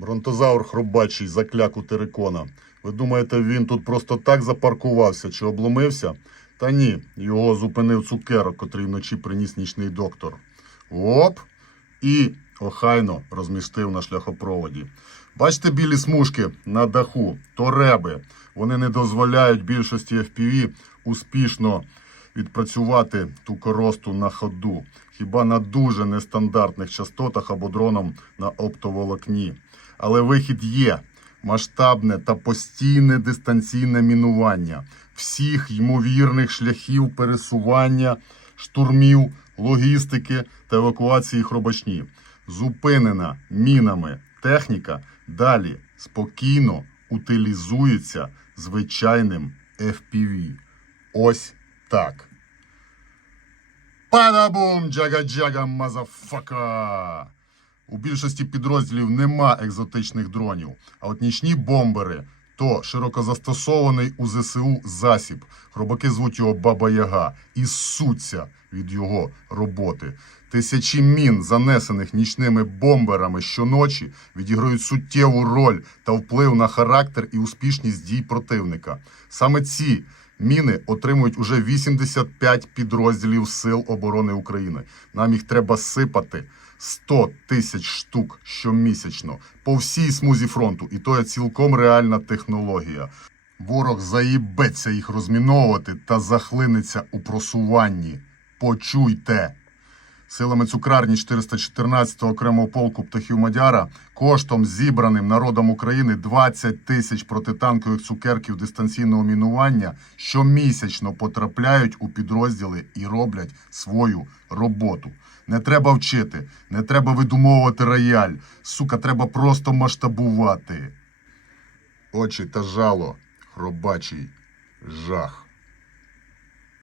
Бронтозавр хробачий закляк у терикона. Ви думаєте, він тут просто так запаркувався чи обломився? Та ні, його зупинив цукерок, котрий вночі приніс нічний доктор. Оп! І охайно розмістив на шляхопроводі. Бачите білі смужки на даху, то реби. Вони не дозволяють більшості FPV успішно відпрацювати ту коросту на ходу. Хіба на дуже нестандартних частотах або дроном на оптоволокні. Але вихід є масштабне та постійне дистанційне мінування всіх ймовірних шляхів пересування, штурмів, логістики та евакуації хробачні. Зупинена мінами техніка далі спокійно утилізується звичайним FPV. Ось так. Падабум, джага-джага, мазафака! У більшості підрозділів нема екзотичних дронів, а от нічні бомбери то широко застосований у ЗСУ засіб. Хробаки звуть його Баба Яга і ссуться від його роботи. Тисячі мін, занесених нічними бомберами щоночі, відіграють суттєву роль та вплив на характер і успішність дій противника. Саме ці Міни отримують уже 85 підрозділів Сил оборони України. Нам їх треба сипати 100 тисяч штук щомісячно по всій смузі фронту. І то є цілком реальна технологія. Ворог заїбеться їх розміновувати та захлиниться у просуванні. Почуйте! Силами цукрарні 414-го окремого полку птахів Мадяра коштом зібраним народом України 20 тисяч протитанкових цукерків дистанційного мінування щомісячно потрапляють у підрозділи і роблять свою роботу. Не треба вчити, не треба видумовувати рояль. Сука, треба просто масштабувати. Очі та жало, хробачий жах.